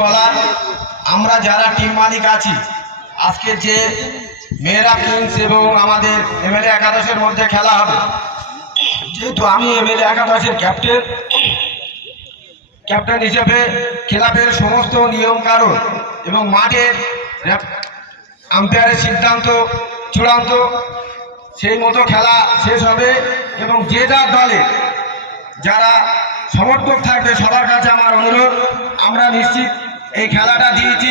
বলার আমরা যারা টিম মালিক আছি, আজকে যে মেয়েরা কিংস এবং আমাদের এমএলএ একাদশের মধ্যে খেলা হবে, যেহেতু আমি এমএলএ একাদশের ক্যাপ্টেন ক্যাপ্টেন হিসেবে ক্লাবের সমস্ত নিয়ম কানুন এবং মাঠের আম্পায়ারের সিদ্ধান্ত, চূড়ান্ত, সেই মতো খেলা শেষ হবে এবং যে যার দলে যারা সমর্থক থাকবে সবার কাছে আমার অনুরোধ। আমরা নিশ্চিত এই খেলাটা দিয়েছি।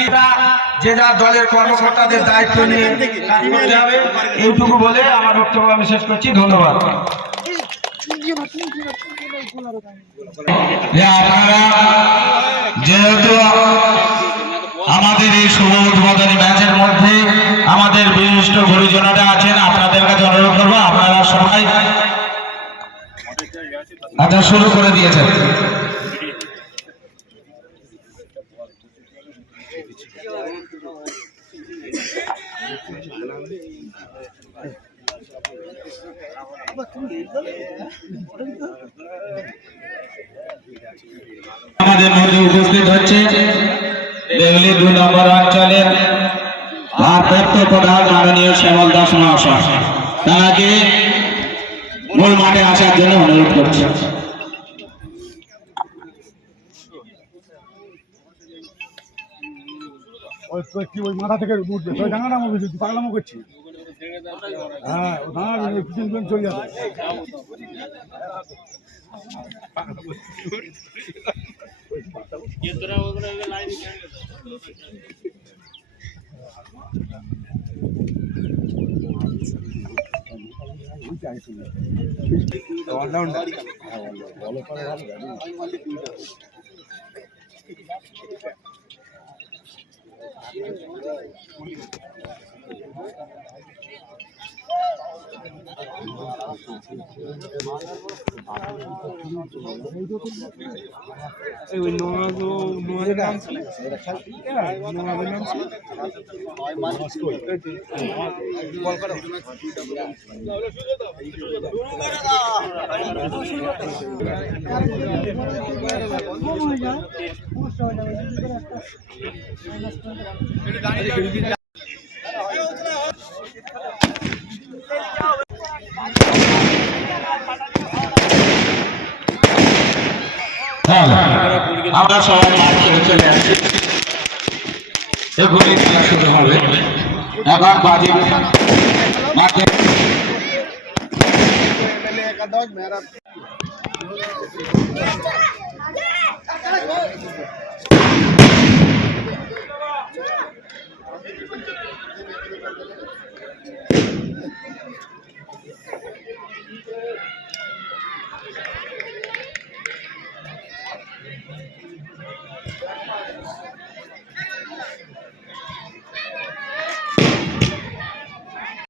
যে যার দলের কর্মকর্তাদের দায়িত্ব নিয়ে কাজ করতে হবে, এইটুকু বলে আমার বক্তব্য আমি শেষ করছি। ধন্যবাদ। আপনারা যেহেতু আমাদের এই শুভ উদ্বোধনী ম্যাচের আচ্ছা শুরু করে দিয়েছেন। আমাদের মধ্যে উপস্থিত হচ্ছে বেগুলি দুই নম্বর অঞ্চলের ভারপ্রাপ্ত প্রধান মাননীয় শ্যামল দাস মহাশয়। তাকে মূল মাঠে আসার জন্য অনুরোধ করছি। কি ওই মাথা থেকে উঠবে। তোর ডাঙাটা আমার বেশি পাগলামো করছি। হ্যাঁ ও ডাঙা পিছন পিছন চলে যাবে হ্যাঁ, আমরা সবাই মাঠ ছেড়ে চলে আসছি এখনই খেলা শুরু হবে। এখন বাজে মাঠে।